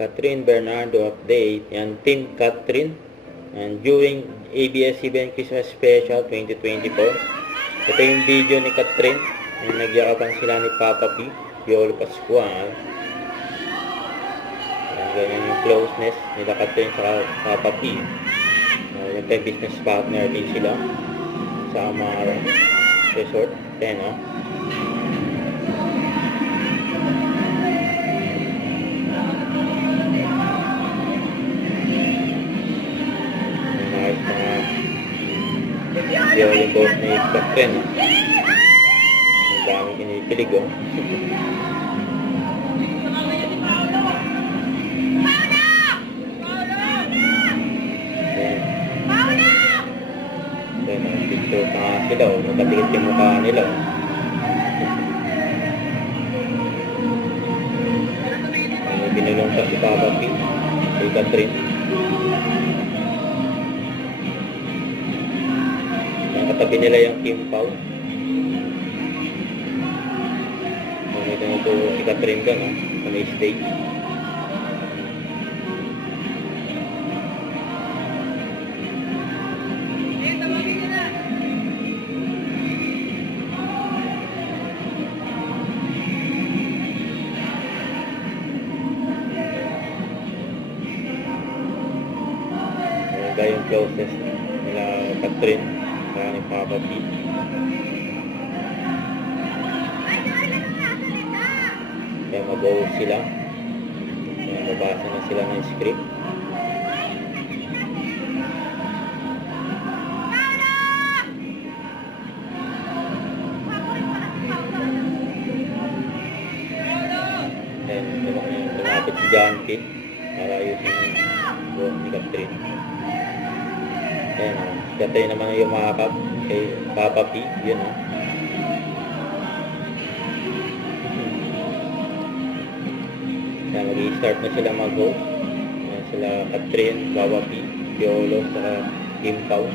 Catherine Bernardo update. Yan, Team Catherine. And during ABS-CBN Christmas Special 2024. Ito yung video ni Catherine. Nagyakapan sila ni Papa P. Piolo Pascual. Ganyan yung closeness nila Catherine sa Papa P. Yung business partner din sila sa Amara Resort. Ayan, no? Nice mga yung boss ni Catherine. Ang daming kinikilig, oh. Picture pa nga sila, oh. Nakatikit yung mukha nila, oh. Binulong sa si Papa P. Kay Catherine. Katabi nila yung Kim Pao. Ito na ito si Catherine ka, no? Sa may stage. Yung closest nila Catherine sa ni Papa P. Kaya mag-go sila. Kaya babasa na sila ng script. Then lumapit si John Pitt para ayusin yung go ni Catherine. Ayan, o. Katay naman yung makakap kay Papa P. Yun, o. Ayan, mag-i-start na sila mag-go. Ayan, sila Catherine, Papa P, Piolo, saka Kim Pao.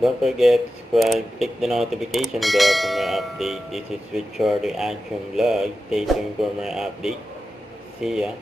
Don't forget to subscribe, click the notification bell for more update. This is Richard Action Vlog. Stay tuned for more update. See ya.